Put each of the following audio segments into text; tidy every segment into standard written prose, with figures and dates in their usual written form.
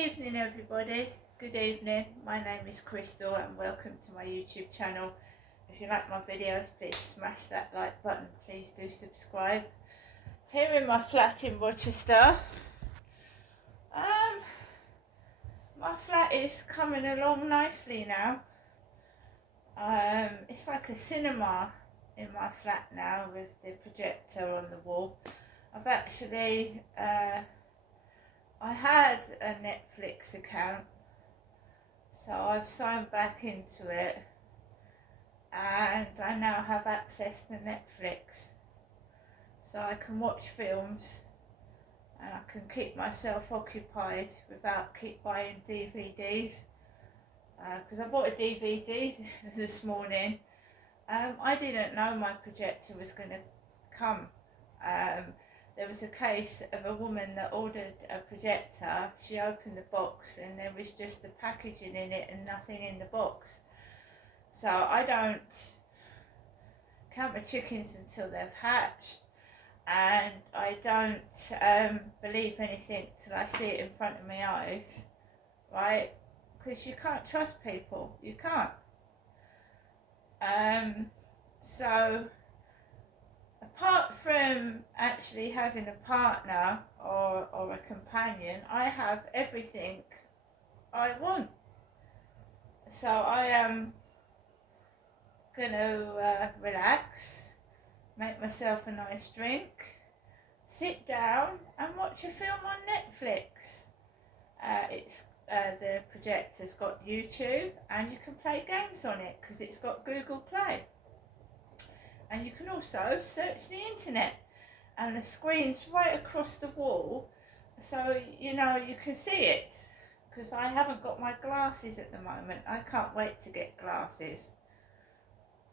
evening everybody, good evening. My name is Crystal and welcome to my YouTube channel. If you like my videos, please smash that like button, please do subscribe. Here in my flat in Rochester, my flat is coming along nicely now. It's like a cinema in my flat now with the projector on the wall. I've actually I had a Netflix account, so I've signed back into it and I now have access to Netflix, so I can watch films and I can keep myself occupied without keep buying DVDs, because I bought a DVD this morning. I didn't know my projector was going to come. There was a case of a woman that ordered a projector. She opened the box and there was just the packaging in it and nothing in the box. So I don't count my chickens until they've hatched, and I don't believe anything till I see it in front of my eyes, right? Because you can't trust people, you can't. So apart from actually having a partner or a companion, I have everything I want. So I am going to relax, make myself a nice drink, sit down and watch a film on Netflix. The projector's got YouTube and you can play games on it because it's got Google Play. And you can also search the internet, and the screen's right across the wall, so you know you can see it, because I haven't got my glasses at the moment. I can't wait to get glasses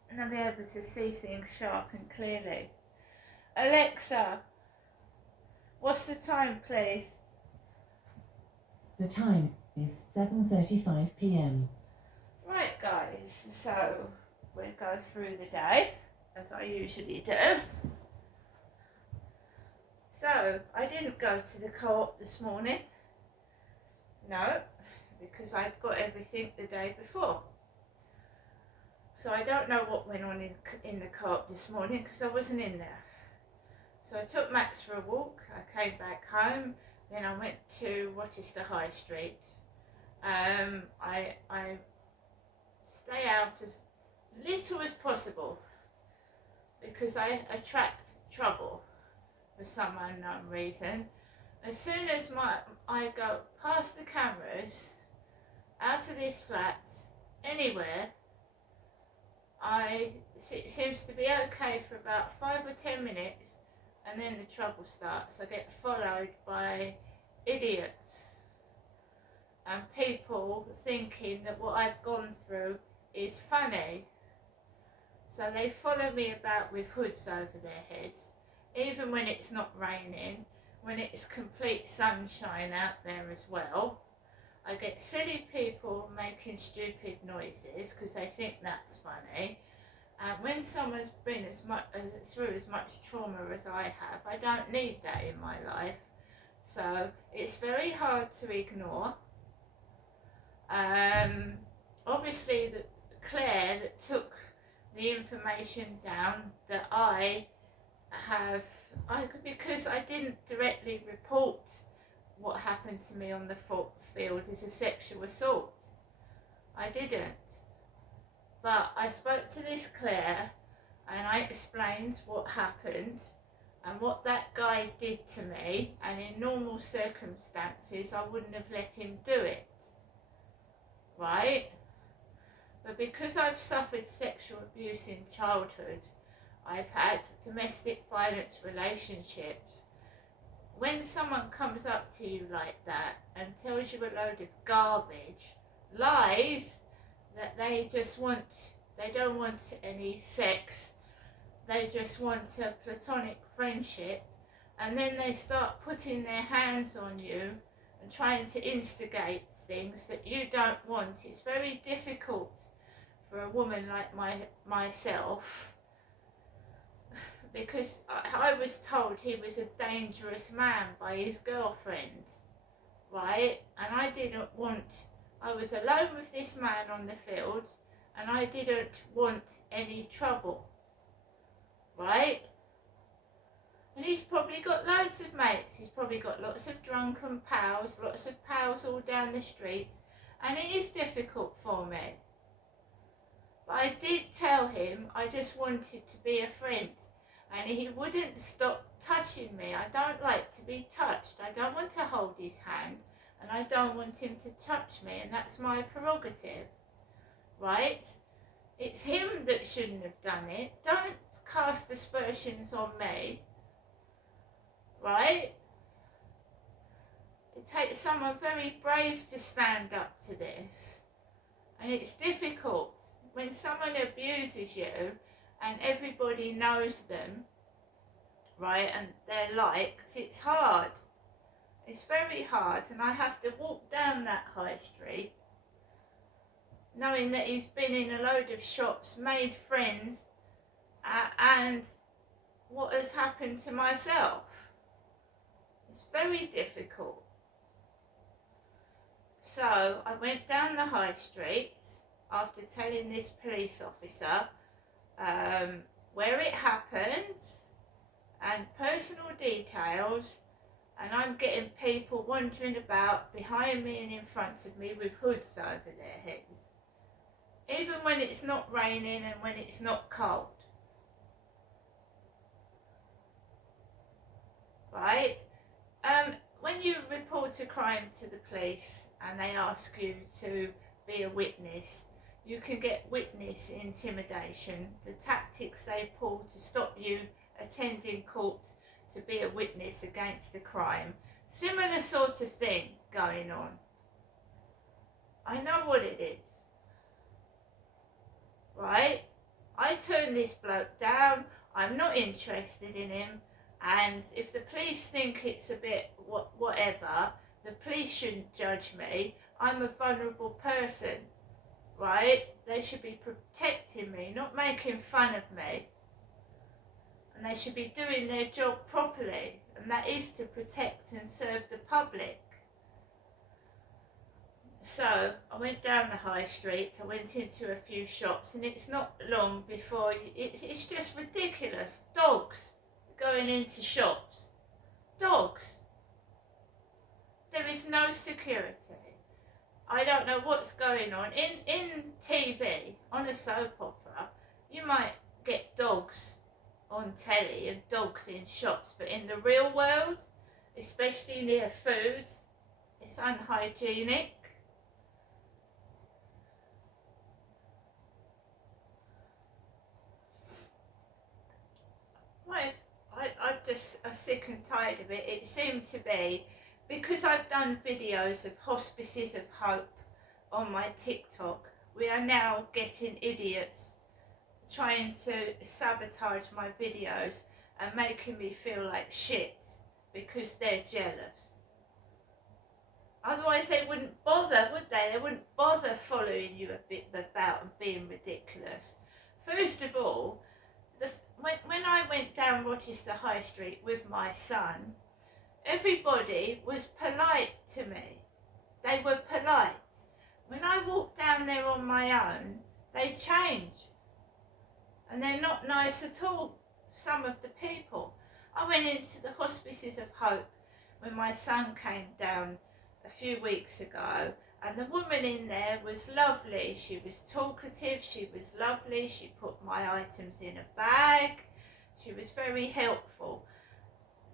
and I'll be able to see things sharp and clearly. Alexa, what's the time, please? The time is 7:35 p.m. Right guys, so we'll go through the day as I usually do. So I didn't go to the co-op this morning, no, because I'd got everything the day before. So I don't know what went on in the co-op this morning because I wasn't in there. So I took Max for a walk, I came back home, then I went to Rochester High Street. I stay out as little as possible because I attract trouble for some unknown reason. As soon as I go past the cameras, out of this flat, anywhere, it seems to be okay for about 5 or 10 minutes, and then the trouble starts. I get followed by idiots and people thinking that what I've gone through is funny. So they follow me about with hoods over their heads, even when it's not raining, when it's complete sunshine out there as well. I get silly people making stupid noises because they think that's funny. And when someone's been through as much trauma as I have, I don't need that in my life. So it's very hard to ignore. Obviously, Claire that took the information down that because I didn't directly report what happened to me on the field as a sexual assault. I didn't. But I spoke to this Claire and I explained what happened and what that guy did to me, and in normal circumstances I wouldn't have let him do it. Right? But because I've suffered sexual abuse in childhood, I've had domestic violence relationships. When someone comes up to you like that and tells you a load of garbage, lies, that they don't want any sex, they just want a platonic friendship, and then they start putting their hands on you and trying to instigate things that you don't want, it's very difficult for a woman like myself, because I was told he was a dangerous man by his girlfriend. right? And I was alone with this man on the field, and I didn't want any trouble, right? And he's probably got loads of mates. He's probably got lots of drunken pals, lots of pals all down the streets, and it is difficult for me. But I did tell him I just wanted to be a friend, and he wouldn't stop touching me. I don't like to be touched. I don't want to hold his hand, and I don't want him to touch me, and that's my prerogative, right? It's him that shouldn't have done it. Don't cast aspersions on me, right? It takes someone very brave to stand up to this, and it's difficult when someone abuses you and everybody knows them, right, and they're liked. It's hard. It's very hard, and I have to walk down that high street knowing that he's been in a load of shops, made friends, and what has happened to myself. It's very difficult. So I went down the high street after telling this police officer where it happened and personal details, and I'm getting people wandering about behind me and in front of me with hoods over their heads, even when it's not raining and when it's not cold, right? When you report a crime to the police and they ask you to be a witness, you can get witness intimidation, the tactics they pull to stop you attending court to be a witness against a crime. Similar sort of thing going on. I know what it is, right? I turn this bloke down. I'm not interested in him. And if the police think it's a bit whatever, the police shouldn't judge me. I'm a vulnerable person, right? They should be protecting me, not making fun of me. And they should be doing their job properly, and that is to protect and serve the public. So I went down the high street, I went into a few shops, and it's not long before it's just ridiculous. Dogs going into shops. Dogs. There is no security. I don't know what's going on. In TV, on a soap opera, you might get dogs on telly and dogs in shops, but in the real world, especially near foods, it's unhygienic. I'm just sick and tired of it. It seemed to be, because I've done videos of hospices of hope on my TikTok, we are now getting idiots trying to sabotage my videos and making me feel like shit because they're jealous. Otherwise they wouldn't bother, would they? They wouldn't bother following you a bit about and being ridiculous. First of all, when I went down Rochester High Street with my son, everybody was polite to me. They were polite. When I walked down there on my own, they change. And they're not nice at all, some of the people. I went into the Hospices of Hope when my son came down a few weeks ago, and the woman in there was lovely. She was talkative, she was lovely, she put my items in a bag, she was very helpful.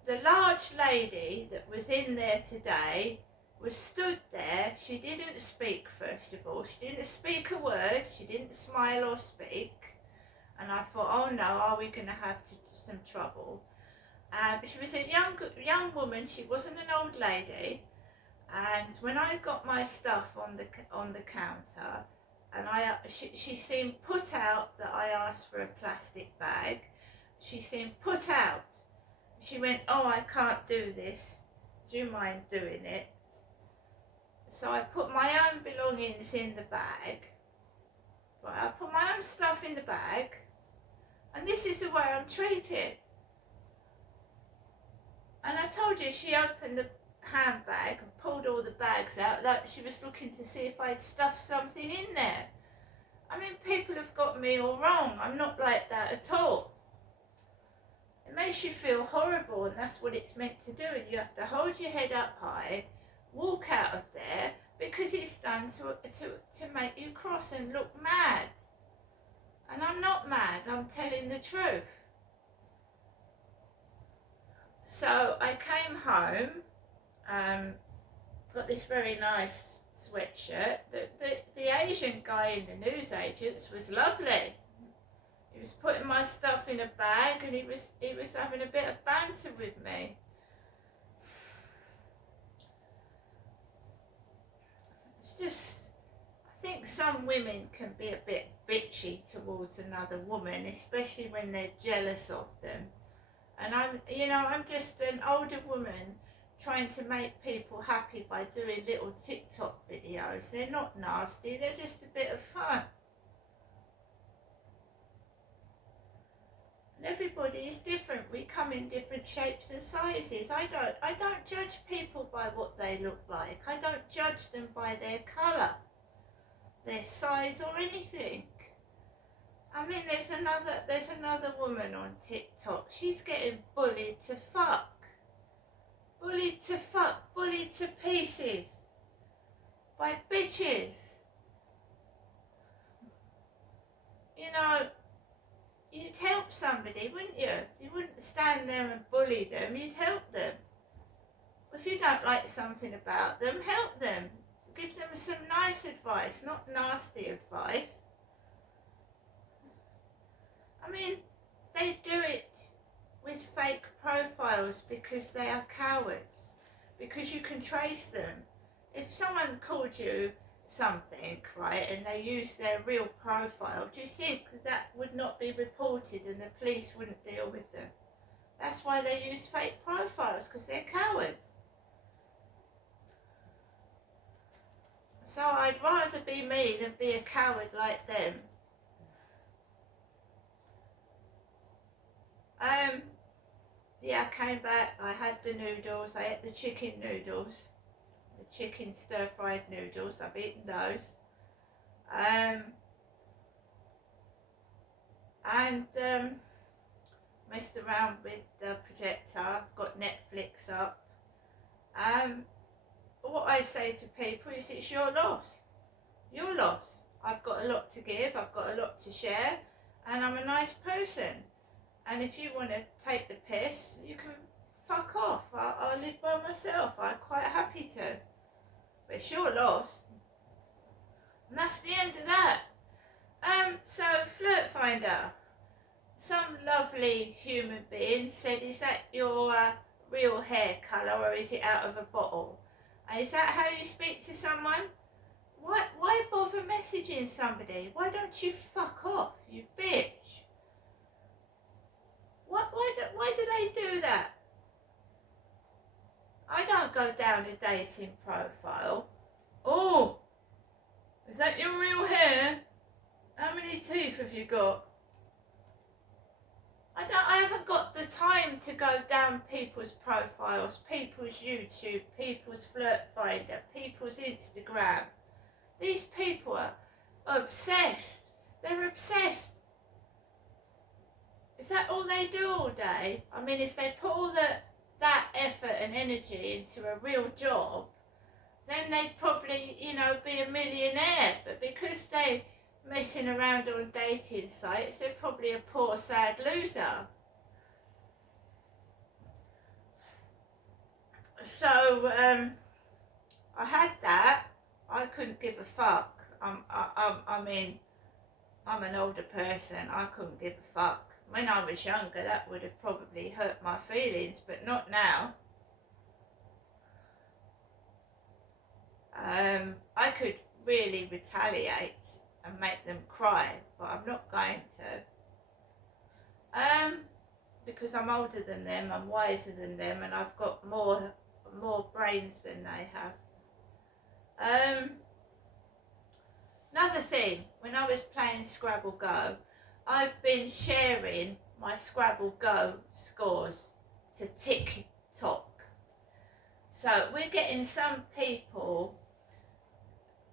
The large lady that was in there today was stood there. She didn't speak, first of all. She didn't speak a word, she didn't smile or speak. And I thought, oh no, are we going to have some trouble? She was a young woman, she wasn't an old lady. And when I got my stuff on the counter, and she seemed put out that I asked for a plastic bag. She seemed put out. She went, oh, I can't do this. Do you mind doing it? So I put my own belongings in the bag. Right, I put my own stuff in the bag. And this is the way I'm treated. And I told you, she opened handbag and pulled all the bags out like she was looking to see if I'd stuffed something in there. I mean, people have got me all wrong. I'm not like that at all. It makes you feel horrible, and that's what it's meant to do. And you have to hold your head up high, walk out of there, because it's done to make you cross and look mad. And I'm not mad, I'm telling the truth. So I came home, got this very nice sweatshirt. The Asian guy in the newsagents was lovely. He was putting my stuff in a bag, and he was having a bit of banter with me. It's just, I think some women can be a bit bitchy towards another woman, especially when they're jealous of them. And I'm just an older woman trying to make people happy by doing little TikTok videos. They're not nasty, they're just a bit of fun. And everybody is different. We come in different shapes and sizes. I don't judge people by what they look like. I don't judge them by their colour, their size or anything. I mean, there's another woman on TikTok. She's getting bullied to fuck. Bullied to fuck, bullied to pieces by bitches. You know, you'd help somebody, wouldn't you? You wouldn't stand there and bully them, you'd help them. If you don't like something about them, help them. Give them some nice advice, not nasty advice. I mean, they do it with fake profiles because they are cowards, because you can trace them. If someone called you something, right, and they use their real profile, do you think that would not be reported and the police wouldn't deal with them? That's why they use fake profiles, because they're cowards. So I'd rather be me than be a coward like them. Yeah, I came back, I had the noodles, I ate the chicken noodles, the chicken stir-fried noodles, I've eaten those. Messed around with the projector, I've got Netflix up. What I say to people is, it's your loss. Your loss. I've got a lot to give, I've got a lot to share, and I'm a nice person. And if you want to take the piss, you can fuck off. I'll live by myself. I'm quite happy to. But it's your loss. And that's the end of that. So Flirt Finder. Some lovely human being said, is that your real hair colour, or is it out of a bottle? And is that how you speak to someone? Why bother messaging somebody? Why don't you fuck off, you bitch? Why do they do that? I don't go down a dating profile. Oh, is that your real hair? How many teeth have you got? I haven't got the time to go down people's profiles, people's YouTube, people's Flirt Finder, people's Instagram. These people are obsessed. They're obsessed. Is that all they do all day? I mean, if they put all that effort and energy into a real job, then they'd probably, be a millionaire. But because they're messing around on dating sites, they're probably a poor, sad loser. So, I had that. I couldn't give a fuck. I'm an older person. I couldn't give a fuck. When I was younger, that would have probably hurt my feelings, but not now. I could really retaliate and make them cry, but I'm not going to. Because I'm older than them, I'm wiser than them, and I've got more brains than they have. Another thing, when I was playing Scrabble Go, I've been sharing my Scrabble Go scores to TikTok. So we're getting some people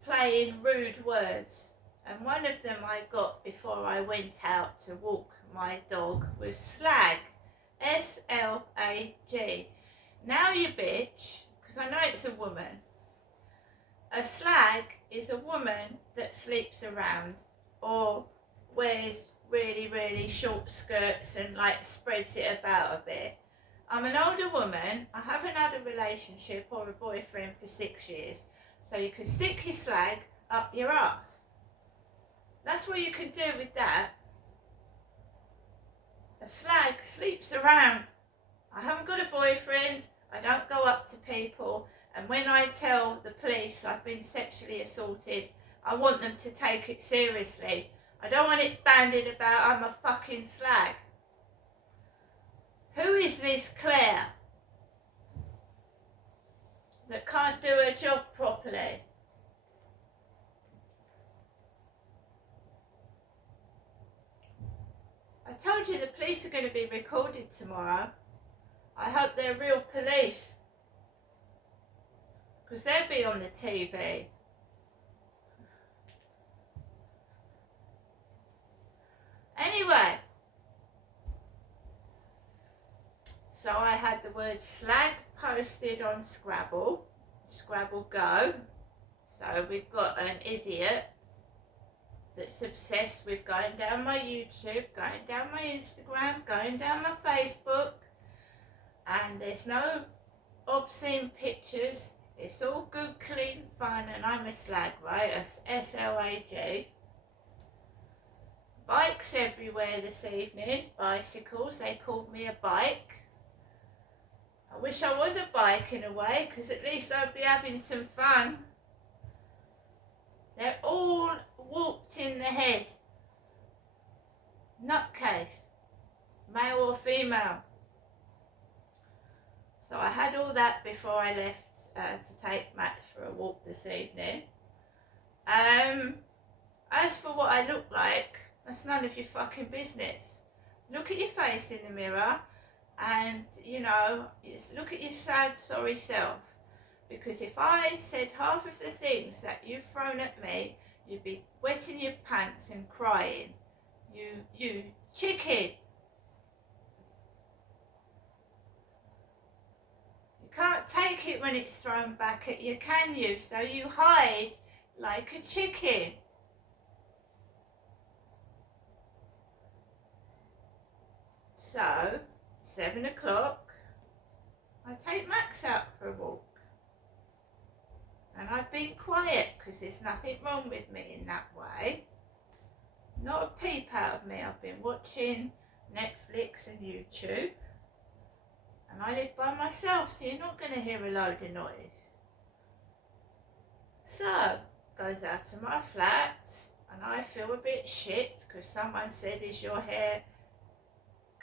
playing rude words. And one of them I got before I went out to walk my dog was slag. S-L-A-G. Now you bitch, because I know it's a woman. A slag is a woman that sleeps around or wears really, really short skirts and like spreads it about a bit. I'm an older woman. I haven't had a relationship or a boyfriend for 6 years. So you can stick your slag up your ass. That's what you can do with that. A slag sleeps around. I haven't got a boyfriend. I don't go up to people. And when I tell the police I've been sexually assaulted, I want them to take it seriously. I don't want it bandied about I'm a fucking slag. Who is this Claire that can't do her job properly? I told you the police are going to be recorded tomorrow. I hope they're real police, because they'll be on the TV. Anyway, so I had the word slag posted on Scrabble Go. So we've got an idiot that's obsessed with going down my YouTube, going down my Instagram, going down my Facebook, and there's no obscene pictures. It's all good, clean fun, and I'm a slag, right? S-L-A-G. Bikes everywhere this evening, bicycles. They called me a bike. I wish I was a bike in a way, because at least I'd be having some fun. They're all whooped in the head. Nutcase. Male or female. So I had all that before I left to take Max for a walk this evening. As for what I look like, that's none of your fucking business. Look at your face in the mirror and, you know, look at your sad, sorry self. Because if I said half of the things that you've thrown at me, you'd be wetting your pants and crying. You chicken. You can't take it when it's thrown back at you, can you? So you hide like a chicken. So, 7 o'clock, I take Max out for a walk. And I've been quiet because there's nothing wrong with me in that way. Not a peep out of me. I've been watching Netflix and YouTube. And I live by myself, so you're not going to hear a load of noise. So, goes out to my flat, and I feel a bit shit because someone said, is your hair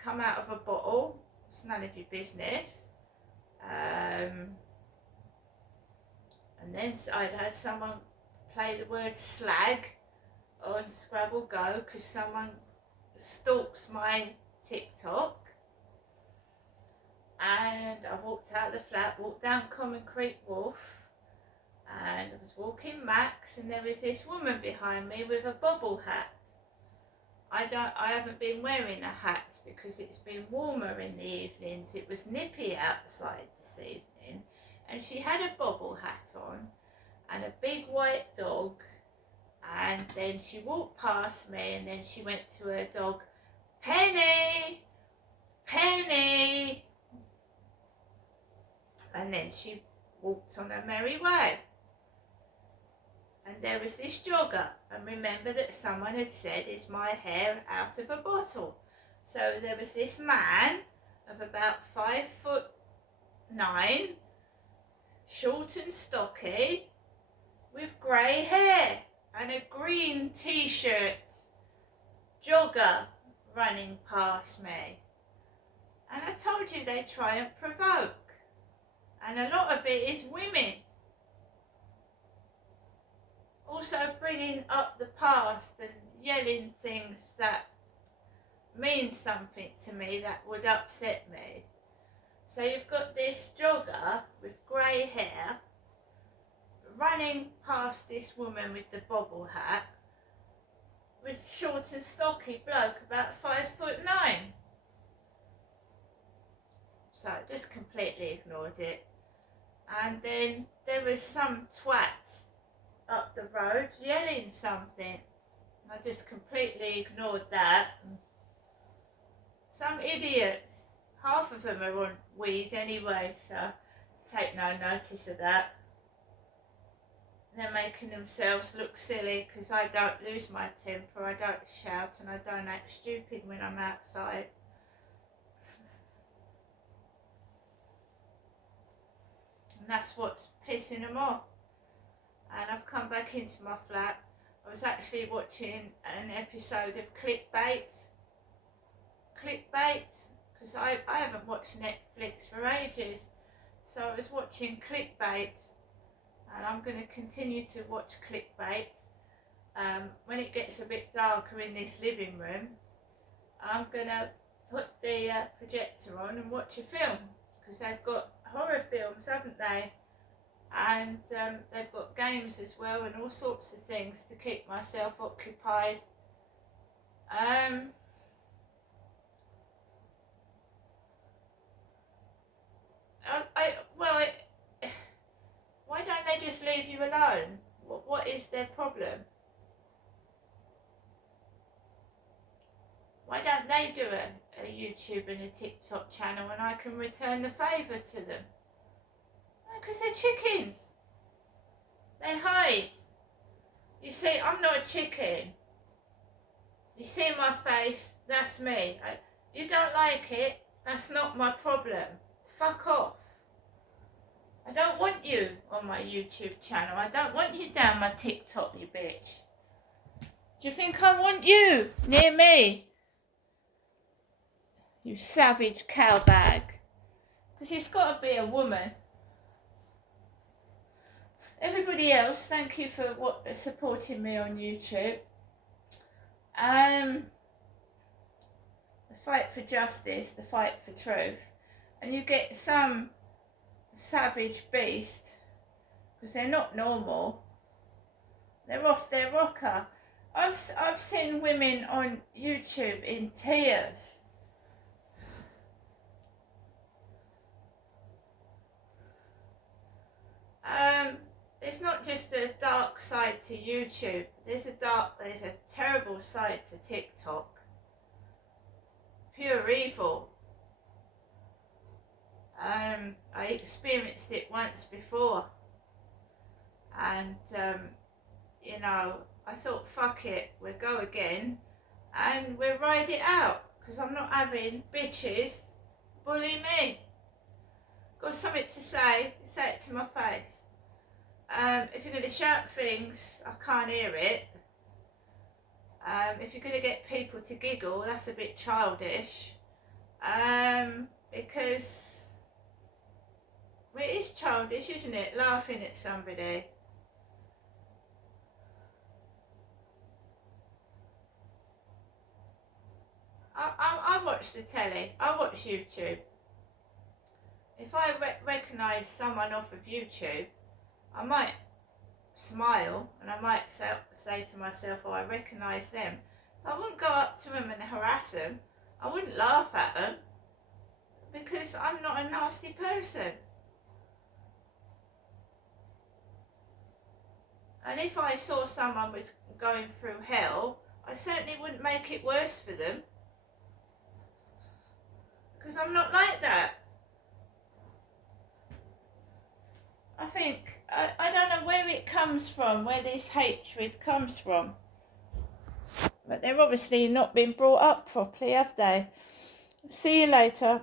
come out of a bottle? It's none of your business. And then I'd had someone play the word slag on Scrabble Go because someone stalks my TikTok. And I walked out of the flat, walked down Common Creek Wharf, and I was walking Max, and there was this woman behind me with a bobble hat. I haven't been wearing a hat because it's been warmer in the evenings. It was nippy outside this evening, and she had a bobble hat on and a big white dog, and then she walked past me, and then she went to her dog, Penny, Penny, and then she walked on her merry way. And there was this jogger, and remember that someone had said, is my hair out of a bottle? So there was this man of about 5'9", short and stocky, with grey hair and a green t-shirt, jogger running past me. And I told you they try and provoke, and a lot of it is women. Also bringing up the past and yelling things that mean something to me that would upset me. So you've got this jogger with grey hair running past this woman with the bobble hat with short and stocky bloke about 5'9". So I just completely ignored it. And then there was some twat up the road yelling something. I just completely ignored that. Some idiots. Half of them are on weed anyway, so take no notice of that. They're making themselves look silly because I don't lose my temper, I don't shout, and I don't act stupid when I'm outside. And that's what's pissing them off. And I've come back into my flat. I was actually watching an episode of Clickbait, because I haven't watched Netflix for ages. So I was watching Clickbait, and I'm going to continue to watch Clickbait. When it gets a bit darker in this living room, I'm going to put the projector on and watch a film, because they've got horror films, haven't they? And they've got games as well and all sorts of things to keep myself occupied. Why don't they just leave you alone? What is their problem? Why don't they do a YouTube and a TikTok channel and I can return the favour to them? Because they're chickens. They hide. You see, I'm not a chicken. You see my face, that's me. You don't like it, that's not my problem. Fuck off. I don't want you on my YouTube channel. I don't want you down my TikTok, you bitch. Do you think I want you near me? You savage cowbag. Because it's got to be a woman. Everybody else, thank you for supporting me on YouTube. The fight for justice, the fight for truth. And you get some savage beast, because they're not normal. They're off their rocker. I've seen women on YouTube in tears. It's not just a dark side to YouTube. There's a terrible side to TikTok. Pure evil. I experienced it once before, and you know, I thought, fuck it, we'll go again, and we'll ride it out, because I'm not having bitches bully me. Got something to say it to my face. If you're going to shout things, I can't hear it. If you're going to get people to giggle, that's a bit childish. Because it is childish, isn't it? Laughing at somebody. I watch the telly. I watch YouTube. If I recognise someone off of YouTube, I might smile and I might say to myself, oh, I recognise them. I wouldn't go up to them and harass them. I wouldn't laugh at them, because I'm not a nasty person. And if I saw someone was going through hell, I certainly wouldn't make it worse for them, because I'm not like that. I think, I don't know where it comes from, where this hatred comes from. But they're obviously not been brought up properly, have they? See you later.